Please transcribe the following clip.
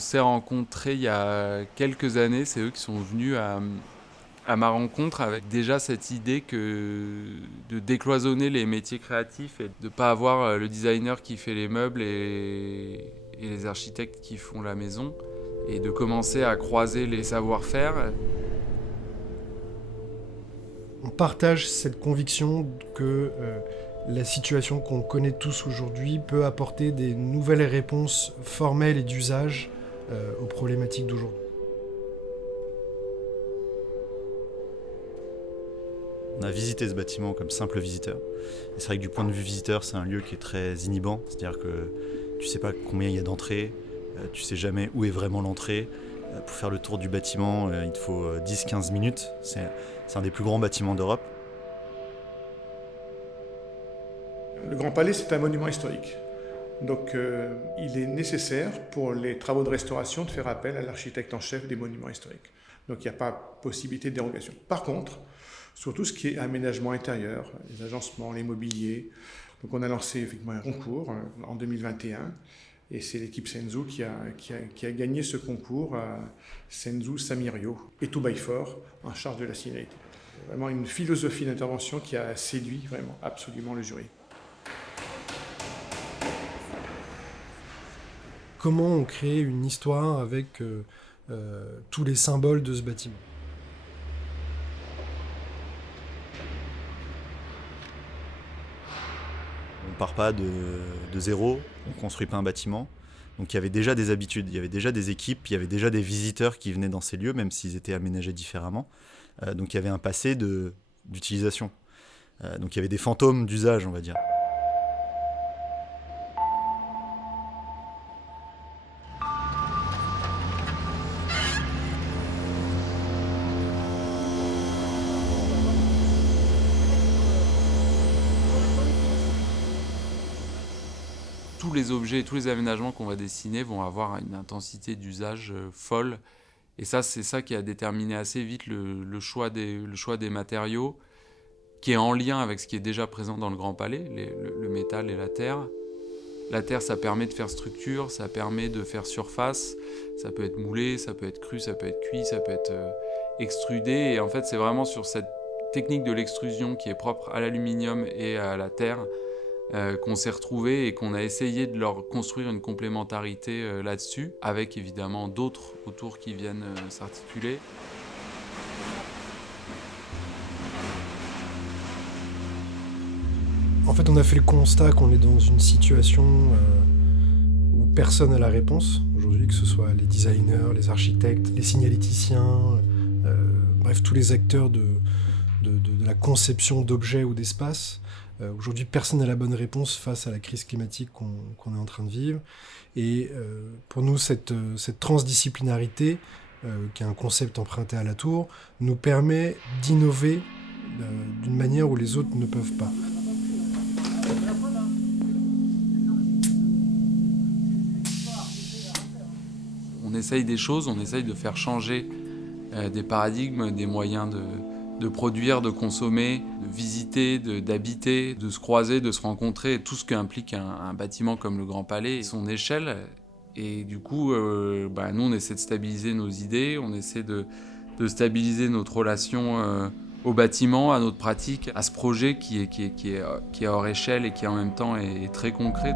s'est rencontrés il y a quelques années. C'est eux qui sont venus à ma rencontre avec déjà cette idée de décloisonner les métiers créatifs et de ne pas avoir le designer qui fait les meubles et les architectes qui font la maison, et de commencer à croiser les savoir-faire. On partage cette conviction que la situation qu'on connaît tous aujourd'hui peut apporter des nouvelles réponses formelles et d'usage aux problématiques d'aujourd'hui. On a visité ce bâtiment comme simple visiteur. Et c'est vrai que du point de vue visiteur, c'est un lieu qui est très inhibant. C'est-à-dire que tu sais pas combien il y a d'entrées, tu sais jamais où est vraiment l'entrée. Pour faire le tour du bâtiment, il te faut 10-15 minutes. C'est un des plus grands bâtiments d'Europe. Le Grand Palais, c'est un monument historique. Donc il est nécessaire pour les travaux de restauration de faire appel à l'architecte en chef des monuments historiques. Donc il n'y a pas possibilité de dérogation. Par contre, sur tout ce qui est aménagement intérieur, les agencements, les mobiliers, donc on a lancé effectivement un concours en 2021, et c'est l'équipe Senzu qui a gagné ce concours, Senzu Samirio et 2x4 en charge de la signalité. Vraiment une philosophie d'intervention qui a séduit vraiment absolument le jury. Comment on crée une histoire avec tous les symboles de ce bâtiment ? On part pas de zéro, on construit pas un bâtiment. Donc il y avait déjà des habitudes, il y avait déjà des équipes, il y avait déjà des visiteurs qui venaient dans ces lieux, même s'ils étaient aménagés différemment. Donc il y avait un passé d'utilisation. Donc il y avait des fantômes d'usage, on va dire. Tous les objets, tous les aménagements qu'on va dessiner vont avoir une intensité d'usage folle. Et ça, c'est ça qui a déterminé assez vite le choix des matériaux, qui est en lien avec ce qui est déjà présent dans le Grand Palais, le métal et la terre. La terre, ça permet de faire structure, ça permet de faire surface. Ça peut être moulé, ça peut être cru, ça peut être cuit, ça peut être extrudé. Et en fait, c'est vraiment sur cette technique de l'extrusion qui est propre à l'aluminium et à la terre qu'on s'est retrouvés et qu'on a essayé de leur construire une complémentarité là-dessus, avec évidemment d'autres autour qui viennent s'articuler. En fait, on a fait le constat qu'on est dans une situation où personne n'a la réponse aujourd'hui, que ce soit les designers, les architectes, les signaléticiens, bref, tous les acteurs de la conception d'objets ou d'espaces. Aujourd'hui, personne n'a la bonne réponse face à la crise climatique qu'on est en train de vivre. Et pour nous, cette transdisciplinarité, qui est un concept emprunté à Latour, nous permet d'innover d'une manière où les autres ne peuvent pas. On essaye des choses, on essaye de faire changer des paradigmes, des moyens de produire, de consommer, de visiter, d'habiter, de se croiser, de se rencontrer, tout ce qu'implique un bâtiment comme le Grand Palais et son échelle. Et du coup, nous, on essaie de stabiliser nos idées, on essaie de stabiliser notre relation au bâtiment, à notre pratique, à ce projet qui est hors échelle et qui en même temps est très concret.